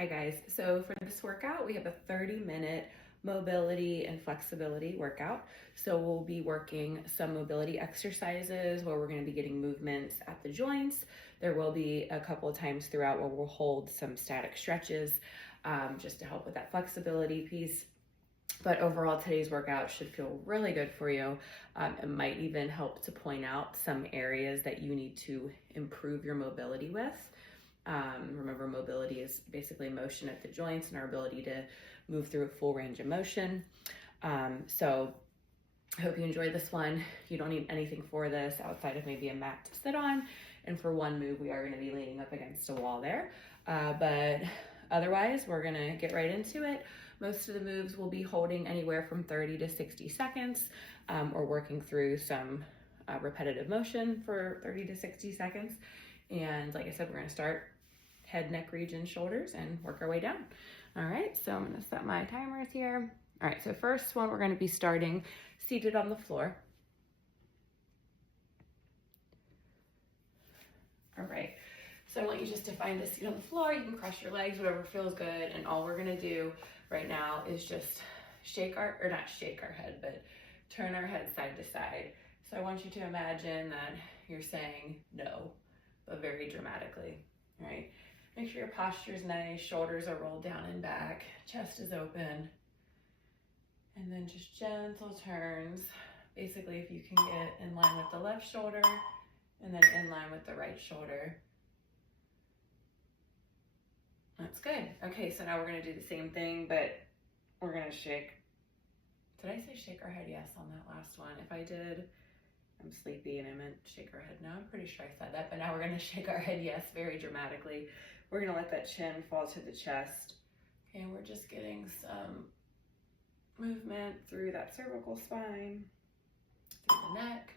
Hi guys, so for this workout, we have a 30-minute mobility and flexibility workout. So we'll be working some mobility exercises where we're gonna be getting movements at the joints. There will be a couple of times throughout where we'll hold some static stretches just to help with that flexibility piece. But overall, today's workout should feel really good for you. It might even help to point out some areas that you need to improve your mobility with. Remember, mobility is basically motion at the joints and our ability to move through a full range of motion. So I hope you enjoyed this one. You don't need anything for this outside of maybe a mat to sit on. And for one move, we are going to be leaning up against a wall there. But otherwise, we're going to get right into it. Most of the moves will be holding anywhere from 30 to 60 seconds or working through some repetitive motion for 30 to 60 seconds. And like I said, we're going to start head, neck region, shoulders, and work our way down. All right, so I'm going to set my timers here. All right, so first one, we're going to be starting seated on the floor. All right, so I want you just to find a seat on the floor. You can cross your legs, whatever feels good. And all we're going to do right now is just turn our head side to side. So I want you to imagine that you're saying no, but very dramatically, all right? Make sure your posture is nice, shoulders are rolled down and back, chest is open, and then just gentle turns. Basically, if you can get in line with the left shoulder and then in line with the right shoulder. That's good. Okay, so now we're gonna do the same thing, but we're gonna shake. Did I say shake our head yes on that last one? If I did, I'm sleepy and I meant shake our head. No, I'm pretty sure I said that, but now we're gonna shake our head yes very dramatically. We're gonna let that chin fall to the chest. Okay, and we're just getting some movement through that cervical spine, through the neck.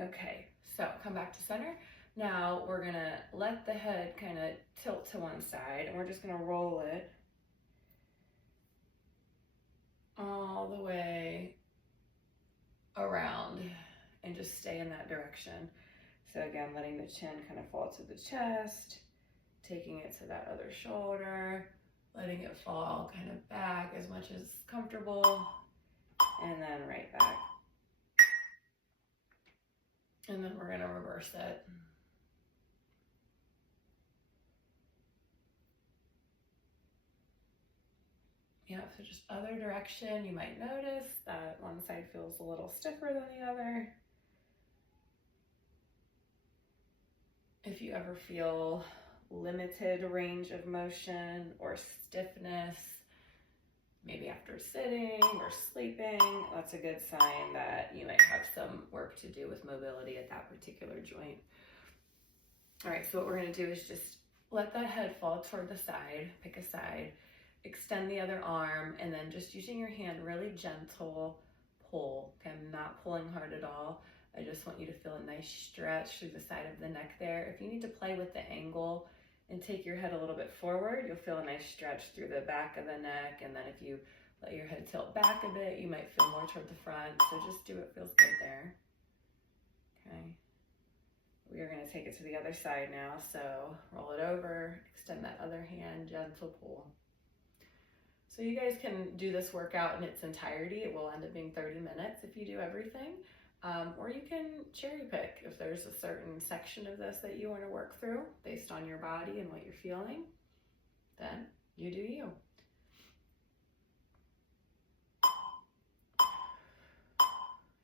Okay, so come back to center. Now we're gonna let the head kind of tilt to one side and we're just gonna roll it all the way around and just stay in that direction. So again, letting the chin kind of fall to the chest, taking it to that other shoulder, letting it fall kind of back as much as comfortable, and then right back. And then we're gonna reverse it. Yeah, so just other direction, you might notice that one side feels a little stiffer than the other. If you ever feel limited range of motion or stiffness, maybe after sitting or sleeping, that's a good sign that you might have some work to do with mobility at that particular joint. All right, so what we're gonna do is just let that head fall toward the side, pick a side, extend the other arm, and then just using your hand, really gentle pull. Okay, I'm not pulling hard at all. I just want you to feel a nice stretch through the side of the neck there. If you need to play with the angle and take your head a little bit forward, you'll feel a nice stretch through the back of the neck. And then if you let your head tilt back a bit, you might feel more toward the front. So just do what feels good there. Okay. We are going to take it to the other side now. So roll it over, extend that other hand, gentle pull. So you guys can do this workout in its entirety. It will end up being 30 minutes if you do everything. Or you can cherry pick if there's a certain section of this that you want to work through based on your body and what you're feeling, then you do you.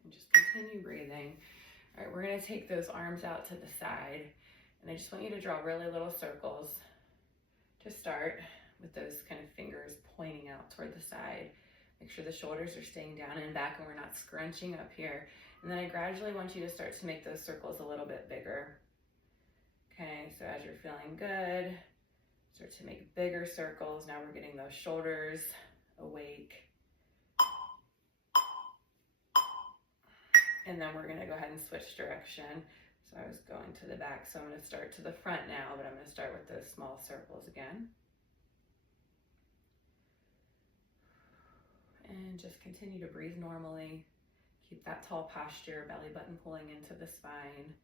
And just continue breathing. All right, we're going to take those arms out to the side, and I just want you to draw really little circles to start with those kind of fingers pointing out toward the side. Make sure the shoulders are staying down and back and we're not scrunching up here. And then I gradually want you to start to make those circles a little bit bigger. Okay, so as you're feeling good, start to make bigger circles. Now we're getting those shoulders awake. And then we're gonna go ahead and switch direction. So I was going to the back, so I'm gonna start to the front now, but I'm gonna start with those small circles again. And just continue to breathe normally. Keep that tall posture, belly button pulling into the spine.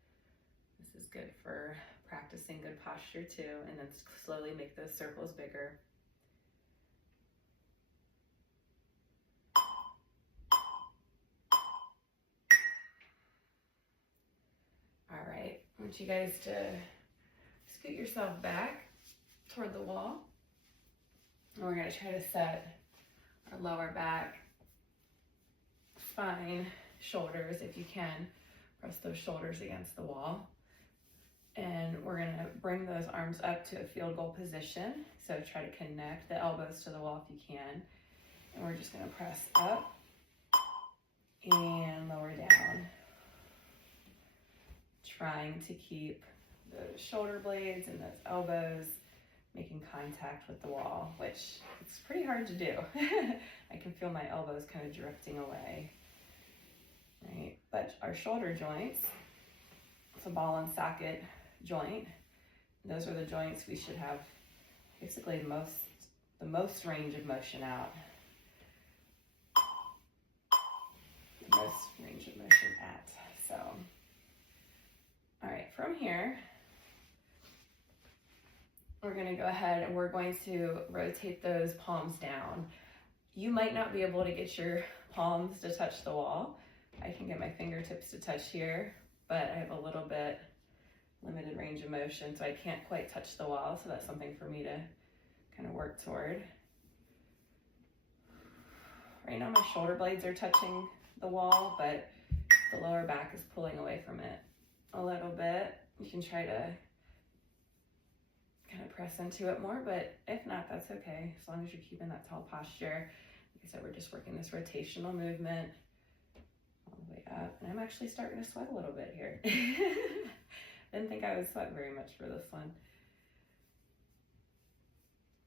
This is good for practicing posture too, and then slowly make those circles bigger. All right, I want you guys to scoot yourself back toward the wall. And we're gonna try to set our lower back, spine, shoulders, if you can. Press those shoulders against the wall. And we're gonna bring those arms up to a field goal position. So try to connect the elbows to the wall if you can. And we're just gonna press up and lower down. Trying to keep the shoulder blades and those elbows making contact with the wall, which it's pretty hard to do. I can feel my elbows kind of drifting away. Right, but our shoulder joints, it's a ball and socket joint. Those are the joints we should have basically the most range of motion out. The most range of motion at. So, all right, from here, we're gonna go ahead and we're going to rotate those palms down. You might not be able to get your palms to touch the wall. I can get my fingertips to touch here, but I have a little bit limited range of motion, so I can't quite touch the wall, so that's something for me to kind of work toward. Right now my shoulder blades are touching the wall, but the lower back is pulling away from it a little bit. You can try to kind of press into it more, but if not, that's okay, as long as you're keeping that tall posture. Like I said, we're just working this rotational movement all the way up, and I'm actually starting to sweat a little bit here. Didn't think I would sweat very much for this one.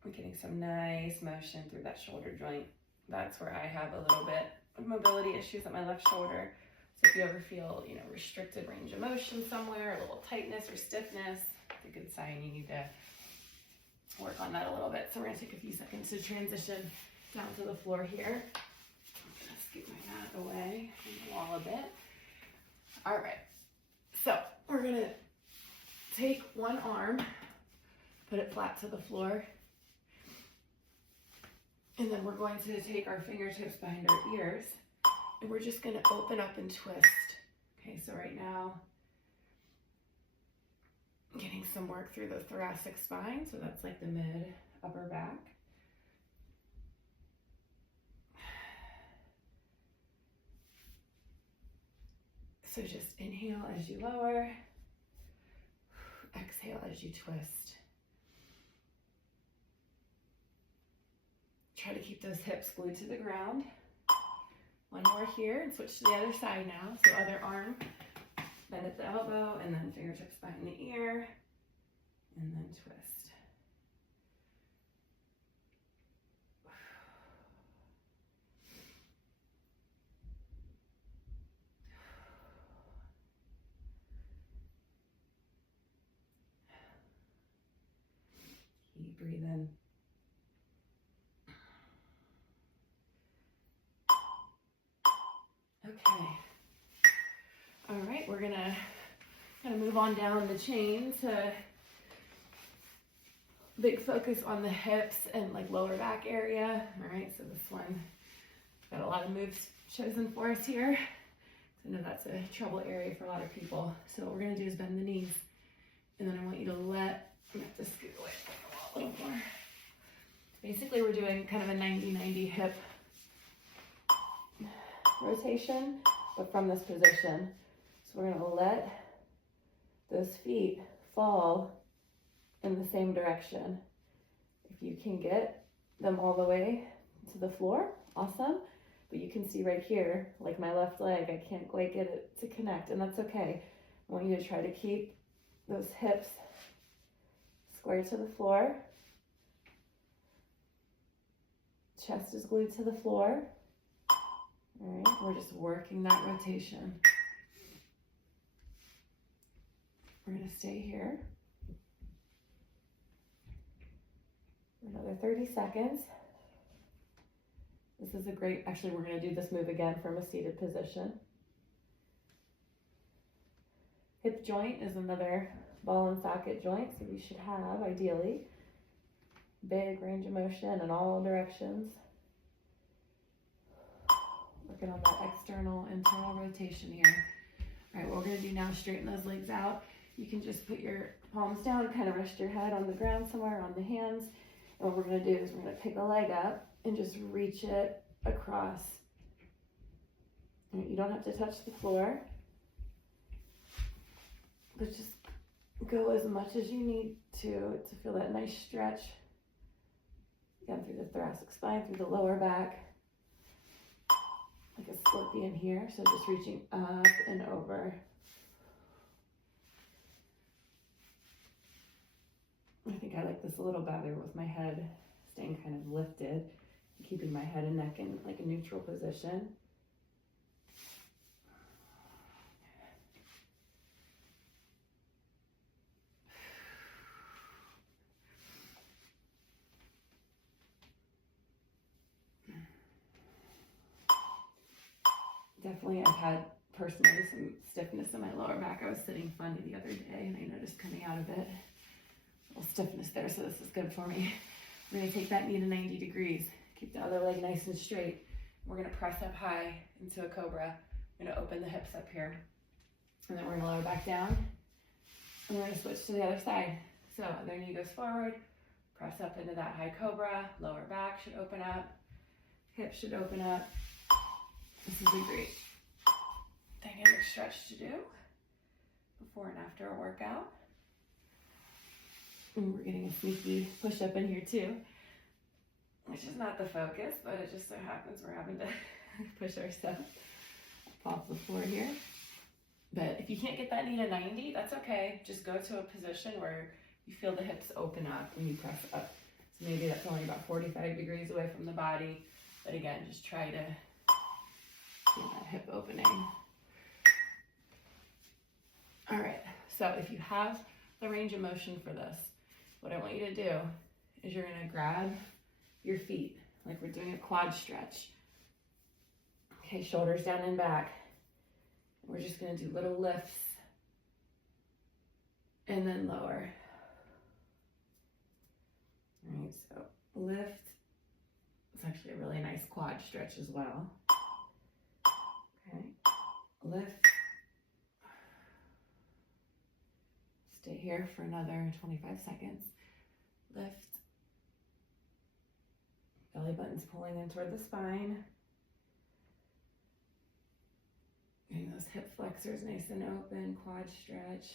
I'm getting some nice motion through that shoulder joint. That's where I have a little bit of mobility issues at my left shoulder. So if you ever feel, restricted range of motion somewhere, a little tightness or stiffness, it's a good sign you need to work on that a little bit. So we're gonna take a few seconds to transition down to the floor here. I'm gonna scoot my mat away from the wall a bit. All right, so we're gonna take one arm, put it flat to the floor, and then we're going to take our fingertips behind our ears, and we're just gonna open up and twist. Okay, so right now, I'm getting some work through the thoracic spine, so that's like the mid upper back. So just inhale as you lower, exhale as you twist. Try to keep those hips glued to the ground. One more here, and switch to the other side now. So other arm, bend at the elbow, and then fingertips behind the ear, and then twist. Keep breathing. Okay. All right, we're gonna kind of move on down the chain to big focus on the hips and like lower back area. All right, so this one got a lot of moves chosen for us here. I know that's a trouble area for a lot of people. So what we're gonna do is bend the knees, and then I want you to I'm gonna have to scoot away from the wall a little more. Basically, we're doing kind of a 90-90 hip rotation, but from this position. So we're gonna let those feet fall in the same direction. If you can get them all the way to the floor, awesome. But you can see right here, like my left leg, I can't quite get it to connect, and that's okay. I want you to try to keep those hips square to the floor. Chest is glued to the floor. All right, we're just working that rotation. We're gonna stay here for another 30 seconds. This is a great, actually we're gonna do this move again from a seated position. Hip joint is another ball and socket joints, so we should have, ideally, big range of motion in all directions. Working on that external, internal rotation here. All right, what we're gonna do now is straighten those legs out. You can just put your palms down, kind of rest your head on the ground somewhere, on the hands. And what we're gonna do is we're gonna pick a leg up and just reach it across. You don't have to touch the floor, but just go as much as you need to feel that nice stretch. Again, through the thoracic spine, through the lower back, like a scorpion here. So just reaching up and over. I think I like this a little better with my head staying kind of lifted, keeping my head and neck in like a neutral position. Definitely, I've had personally some stiffness in my lower back. I was sitting funny the other day and I noticed coming out of it a little stiffness there, so this is good for me. We're gonna take that knee to 90 degrees. Keep the other leg nice and straight. We're gonna press up high into a cobra. I'm gonna open the hips up here. And then we're gonna lower back down. And we're gonna switch to the other side. So other knee goes forward, press up into that high cobra, lower back should open up, hips should open up. This is a great dynamic stretch to do before and after a workout. And we're getting a sneaky push up in here too, which is not the focus, but it just so happens we're having to push ourselves off the floor here. But if you can't get that knee to 90, that's okay. Just go to a position where you feel the hips open up when you press up. So maybe that's only about 45 degrees away from the body. But again, just try to feel that hip opening. All right, so if you have the range of motion for this, what I want you to do is you're gonna grab your feet like we're doing a quad stretch. Okay, shoulders down and back. We're just gonna do little lifts and then lower. All right, so lift. It's actually a really nice quad stretch as well. Okay, lift. Stay here for another 25 seconds. Lift. Belly button's pulling in toward the spine. Getting those hip flexors nice and open, quad stretch.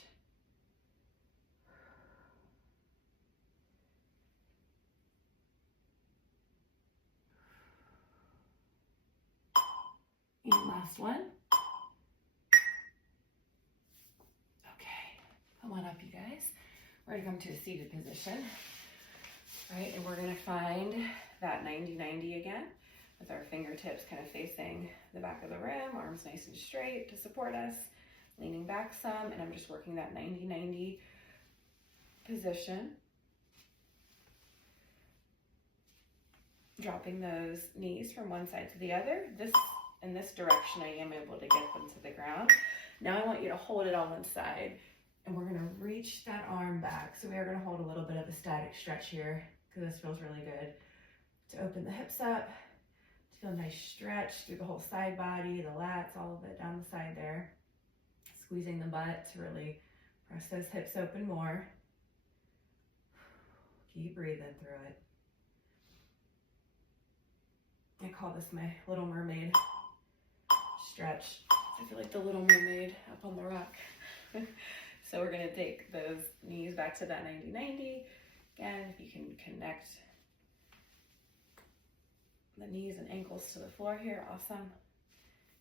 And last one. Okay, come on up, you guys. We're gonna come to a seated position. All right, and we're gonna find that 90-90 again with our fingertips kind of facing the back of the rim, arms nice and straight to support us, leaning back some, and I'm just working that 90-90 position. Dropping those knees from one side to the other. In this direction, I am able to get them to the ground. Now I want you to hold it on one side, and we're gonna reach that arm back. So we are gonna hold a little bit of a static stretch here, because this feels really good. To open the hips up, to feel a nice stretch through the whole side body, the lats, all of it down the side there. Squeezing the butt to really press those hips open more. Keep breathing through it. I call this my Little Mermaid stretch. I feel like the Little Mermaid up on the rock. So we're gonna take those knees back to that 90-90. Again, if you can connect the knees and ankles to the floor here, awesome.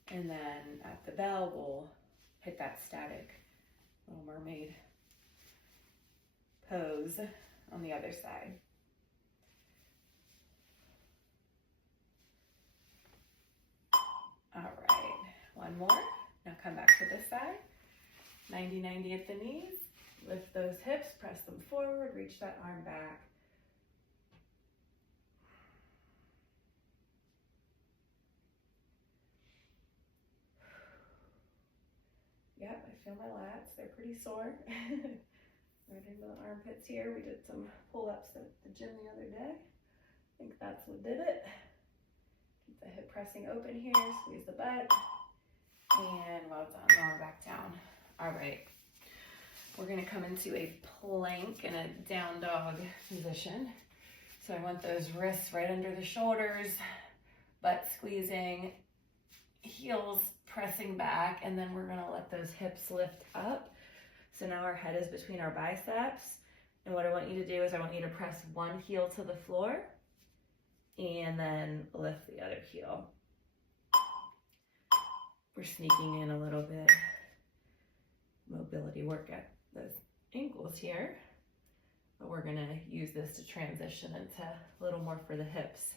And then at the bell, we'll hit that static Little Mermaid pose on the other side. All right, one more. Now come back to this side. 90-90 at the knees. Lift those hips, press them forward, reach that arm back. Yep, I feel my lats, they're pretty sore. right into the armpits here. We did some pull-ups at the gym the other day. I think that's what did it. Keep the hip pressing open here, squeeze the butt, and well done. Now we're back down. All right. We're gonna come into a plank and a down dog position. So I want those wrists right under the shoulders, butt squeezing, heels pressing back, and then we're gonna let those hips lift up. So now our head is between our biceps. And what I want you to do is I want you to press one heel to the floor and then lift the other heel. We're sneaking in a little bit mobility work at the ankles here, but we're gonna use this to transition into a little more for the hips.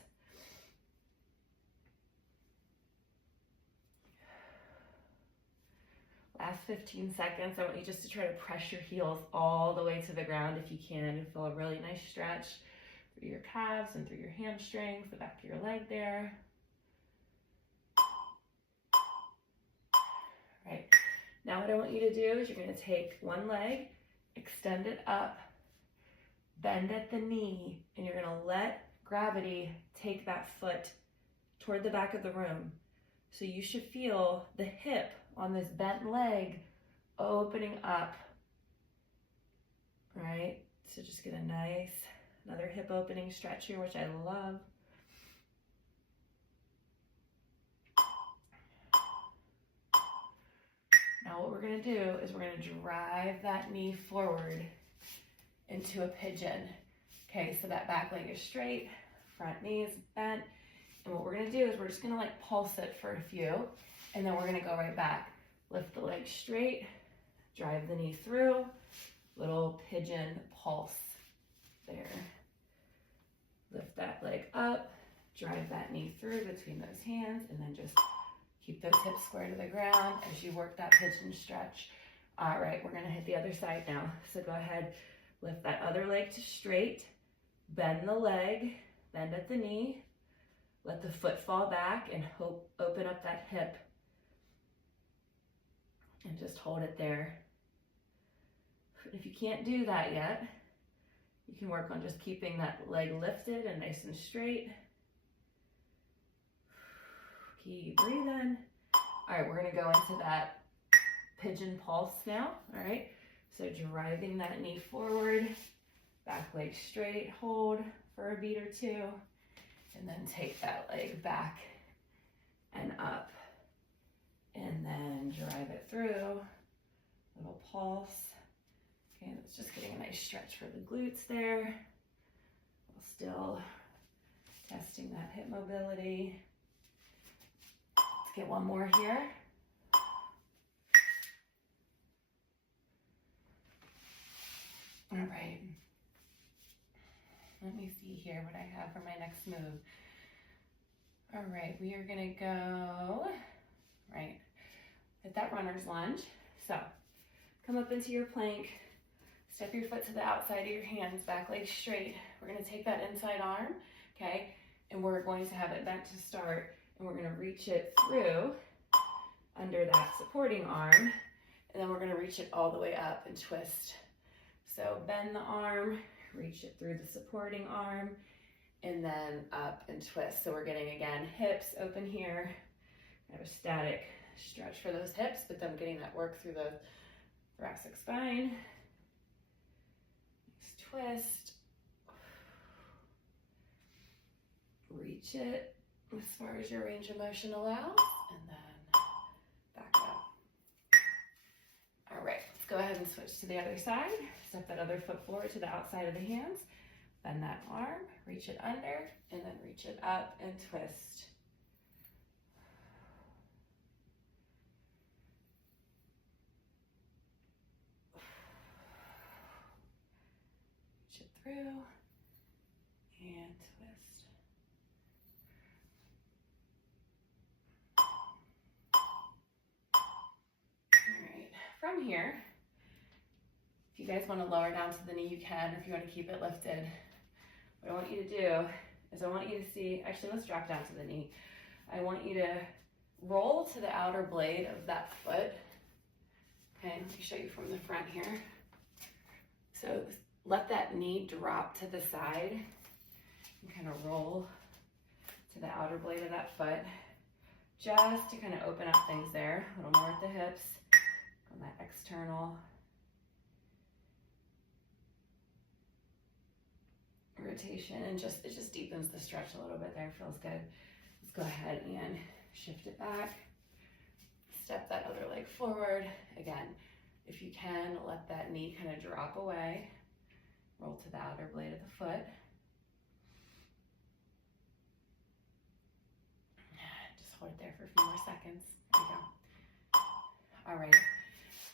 Last 15 seconds, I want you just to try to press your heels all the way to the ground if you can, and feel a really nice stretch through your calves and through your hamstrings, the back of your leg there. Right. Now what I want you to do is you're going to take one leg, extend it up, bend at the knee, and you're going to let gravity take that foot toward the back of the room. So you should feel the hip on this bent leg opening up, right? So just get a nice, another hip opening stretch here, which I love. Now what we're gonna do is we're gonna drive that knee forward into a pigeon. Okay, so that back leg is straight, front knee is bent. And what we're gonna do is we're just gonna like pulse it for a few, and then we're gonna go right back. Lift the leg straight, drive the knee through, little pigeon pulse there. Lift that leg up, drive that knee through between those hands, and then just keep those hips square to the ground as you work that pigeon stretch. All right, we're gonna hit the other side now. So go ahead, lift that other leg to straight, bend the leg, bend at the knee, let the foot fall back and open up that hip. And just hold it there. If you can't do that yet, you can work on just keeping that leg lifted and nice and straight. Keep breathing. All right, we're gonna go into that pigeon pulse now, all right? So driving that knee forward, back leg straight, hold for a beat or two, and then take that leg back and up. And then drive it through, little pulse. Okay, that's just getting a nice stretch for the glutes there. While still testing that hip mobility. Let's get one more here. All right. Let me see here what I have for my next move. All right, we are gonna go, right, hit that runner's lunge. So come up into your plank, step your foot to the outside of your hands, back leg straight. We're gonna take that inside arm, okay, and we're going to have it bent to start, and we're gonna reach it through under that supporting arm, and then we're gonna reach it all the way up and twist. So bend the arm, reach it through the supporting arm, and then up and twist. So we're getting, again, hips open here. I have a static stretch for those hips, but then getting that work through the thoracic spine. Nice twist. Reach it as far as your range of motion allows, and then back up. All right, let's go ahead and switch to the other side. Step that other foot forward to the outside of the hands. Bend that arm, reach it under, and then reach it up and twist. Reach it through and twist. All right, from here, if you guys want to lower down to the knee, you can, or if you want to keep it lifted. What I want you to do is I want you to see, actually let's drop down to the knee. I want you to roll to the outer blade of that foot. Okay, let me show you from the front here. So let that knee drop to the side and kind of roll to the outer blade of that foot, just to kind of open up things there, a little more at the hips, on that external rotation, and it just deepens the stretch a little bit there, feels good. Let's go ahead and shift it back, step that other leg forward. Again, if you can, let that knee kind of drop away, roll to the outer blade of the foot. Just hold it there for a few more seconds. There you go. All right,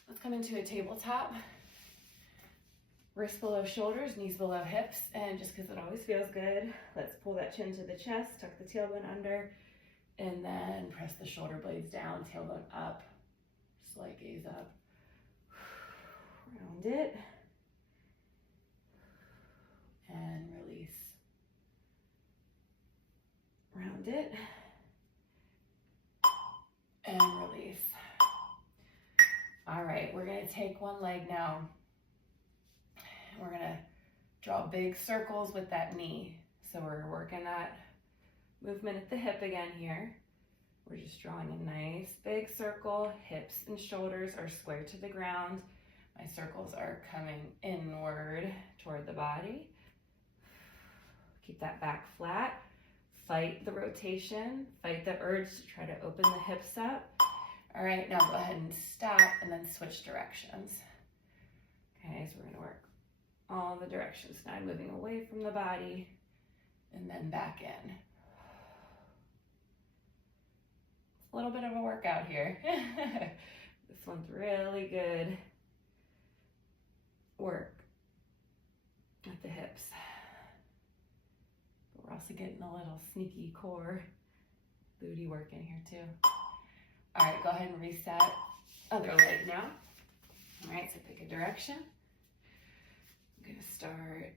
let's come into a tabletop. Wrists below shoulders, knees below hips, and just because it always feels good, let's pull that chin to the chest, tuck the tailbone under, and then press the shoulder blades down, tailbone up, slight gaze up. Round it, and release. Round it, and release. All right, we're gonna take one leg now. We're gonna draw big circles with that knee. So we're working that movement at the hip again here. We're just drawing a nice big circle. Hips and shoulders are square to the ground. My circles are coming inward toward the body. Keep that back flat. Fight the rotation. Fight the urge to try to open the hips up. All right, now go ahead and stop and then switch directions. Okay, so we're gonna work all the directions. Now I'm moving away from the body and then back in. A little bit of a workout here. This one's really good work at the hips. But we're also getting a little sneaky core booty work in here too. All right, go ahead and reset. Other leg now. All right, so pick a direction. I'm gonna start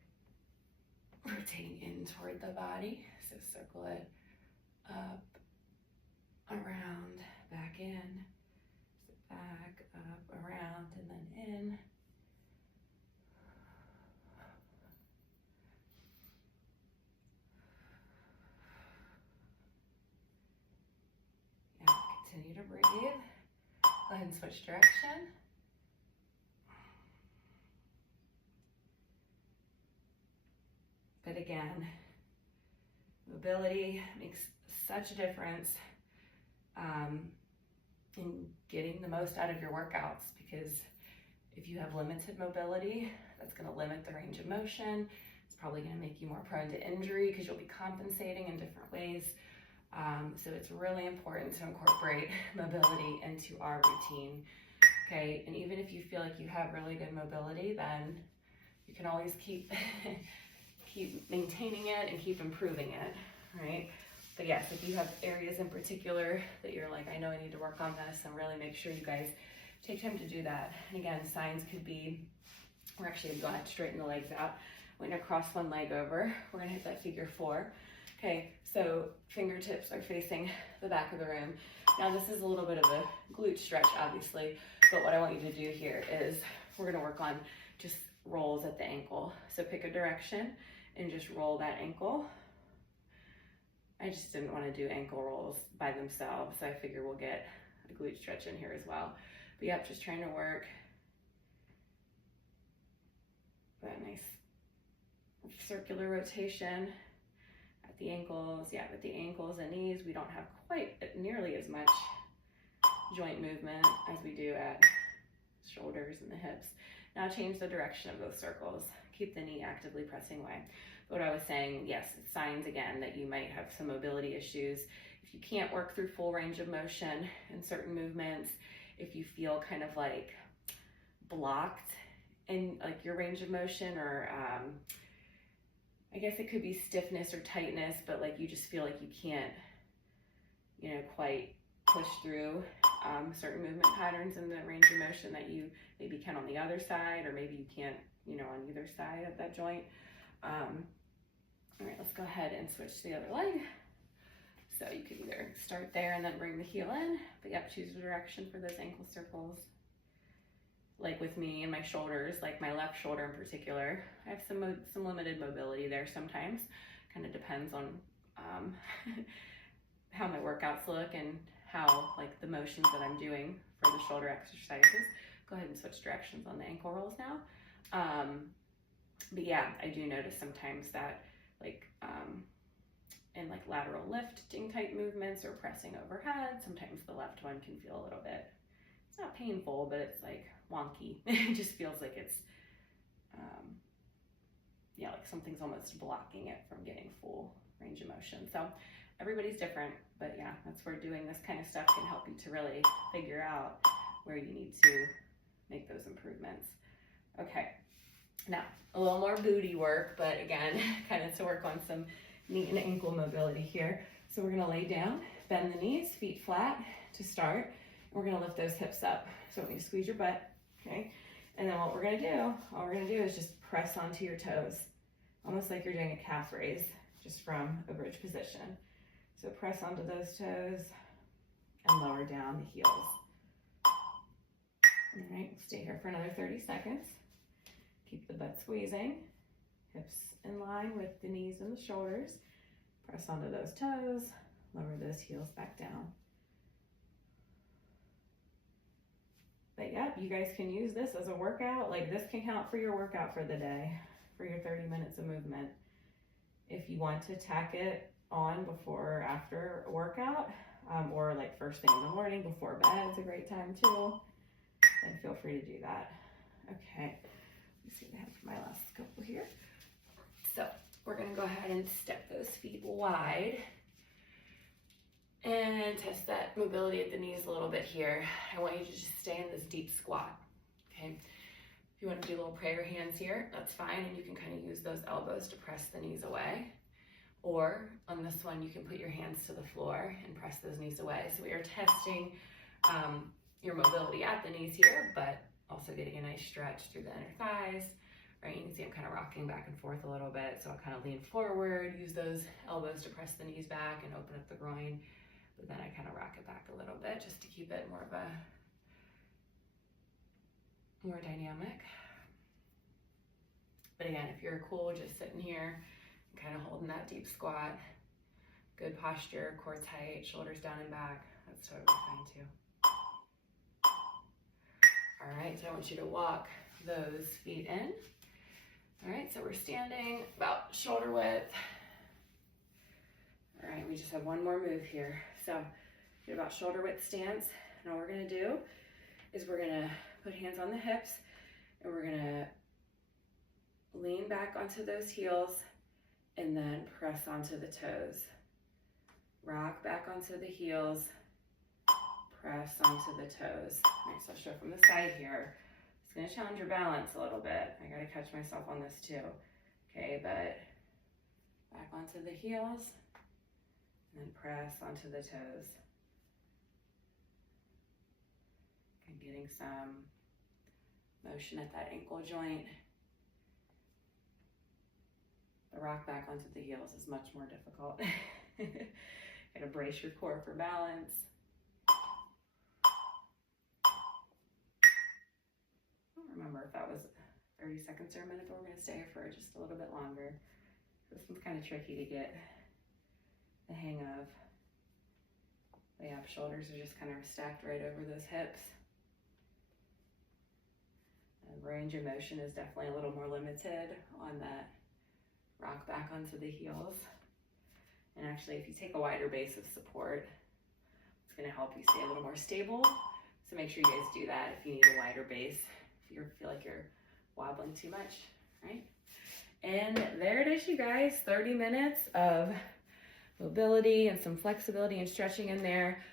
rotating in toward the body. So circle it up, around, back in, back, up, around, and then in. Yeah, continue to breathe. Go ahead and switch direction. But again, mobility makes such a difference in getting the most out of your workouts, because if you have limited mobility, that's going to limit the range of motion. It's probably going to make you more prone to injury because you'll be compensating in different ways. So it's really important to incorporate mobility into our routine. Okay, and even if you feel like you have really good mobility, then you can always keep maintaining it and keep improving it, right? But yes, if you have areas in particular that you're like, I know I need to work on this, and really make sure you guys take time to do that. And again, signs could be, we're actually gonna go ahead and straighten the legs out. We're gonna cross one leg over. We're gonna hit that figure 4. Okay, so fingertips are facing the back of the room. Now this is a little bit of a glute stretch, obviously, but what I want you to do here is we're gonna work on just rolls at the ankle. So pick a direction and just roll that ankle. I just didn't want to do ankle rolls by themselves, so I figure we'll get a glute stretch in here as well. But yep, just trying to work that nice circular rotation at the ankles. Yeah, with the ankles and knees, we don't have quite nearly as much joint movement as we do at shoulders and the hips. Now change the direction of those circles. Keep the knee actively pressing away. But what I was saying, yes, signs again that you might have some mobility issues. If you can't work through full range of motion in certain movements, if you feel kind of like blocked in like your range of motion, or I guess it could be stiffness or tightness, but like you just feel like you can't, you know, quite push through certain movement patterns in the range of motion that you maybe can on the other side, or maybe you can't, you know, on either side of that joint. All right, let's go ahead and switch to the other leg. So you could either start there and then bring the heel in, but yep, choose a direction for those ankle circles. like with me and my shoulders, like my left shoulder in particular, I have some limited mobility there sometimes. Kind of depends on how my workouts look and how like the motions that I'm doing for the shoulder exercises. Go ahead and switch directions on the ankle rolls now. But yeah, I do notice sometimes that like in like lateral lifting type movements or pressing overhead, sometimes the left one can feel a little bit, it's not painful, but it's like wonky. It just feels like it's, yeah, like something's almost blocking it from getting full range of motion. So everybody's different, but yeah, that's where doing this kind of stuff can help you to really figure out where you need to make those improvements. Okay, now a little more booty work, but again, kind of to work on some knee and ankle mobility here. So we're gonna lay down, bend the knees, feet flat to start. And we're gonna lift those hips up. So when you squeeze your butt, okay? And then what we're gonna do, all we're gonna do is just press onto your toes, almost like you're doing a calf raise, just from a bridge position. So press onto those toes and lower down the heels. All right, stay here for another 30 seconds. Keep the butt squeezing, hips in line with the knees and the shoulders. Press onto those toes, lower those heels back down. But yeah, you guys can use this as a workout. Like this can count for your workout for the day, for your 30 minutes of movement. If you want to tack it on before or after a workout, or like first thing in the morning before bed is a great time too, then feel free to do that. Okay, let's see what I have for my last couple here. So we're gonna go ahead and step those feet wide and test that mobility at the knees a little bit here. I want you to just stay in this deep squat, okay? If you want to do little prayer hands here, that's fine, and you can kind of use those elbows to press the knees away. Or on this one, you can put your hands to the floor and press those knees away. So we are testing your mobility at the knees here, but also getting a nice stretch through the inner thighs, right? You can see I'm kind of rocking back and forth a little bit. So I'll kind of lean forward, use those elbows to press the knees back and open up the groin. But then I kind of rock it back a little bit just to keep it more dynamic. But again, if you're cool just sitting here, kind of holding that deep squat, good posture, core tight, shoulders down and back, that's totally fine too. All right, so I want you to walk those feet in. All right, so we're standing about shoulder width. All right, we just have one more move here. So get about shoulder width stance, and all we're gonna do is we're gonna put hands on the hips, and we're gonna lean back onto those heels, and then press onto the toes. Rock back onto the heels, press onto the toes. All right, so I'll show from the side here. It's gonna challenge your balance a little bit. I gotta catch myself on this too. Okay, but back onto the heels, and then press onto the toes. And getting some motion at that ankle joint. The rock back onto the heels is much more difficult. Gotta brace your core for balance. I don't remember if that was 30 seconds or a minute, but we're gonna stay here for just a little bit longer. This one's kind of tricky to get the hang of. But yeah, shoulders are just kind of stacked right over those hips. And range of motion is definitely a little more limited on that rock back onto the heels. And actually, if you take a wider base of support, it's gonna help you stay a little more stable. So make sure you guys do that if you need a wider base, if you feel like you're wobbling too much, right? And there it is, you guys, 30 minutes of mobility and some flexibility and stretching in there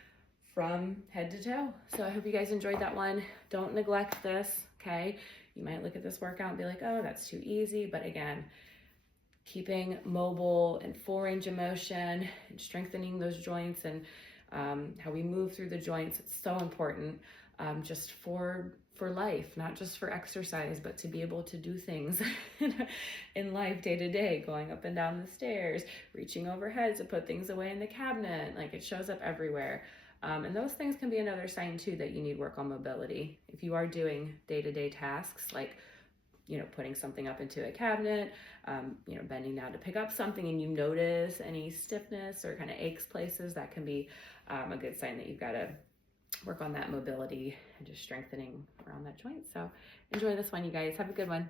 from head to toe. So I hope you guys enjoyed that one. Don't neglect this, okay? You might look at this workout and be like, oh, that's too easy. But again, keeping mobile and full range of motion and strengthening those joints and how we move through the joints, it's so important just for life, not just for exercise, but to be able to do things in life day to day, going up and down the stairs, reaching overhead to put things away in the cabinet. Like, it shows up everywhere. And those things can be another sign too that you need work on mobility. If you are doing day-to-day tasks like, putting something up into a cabinet, bending down to pick up something, and you notice any stiffness or kind of aches places, that can be a good sign that you've got to work on that mobility and just strengthening around that joint. So enjoy this one, you guys. Have a good one.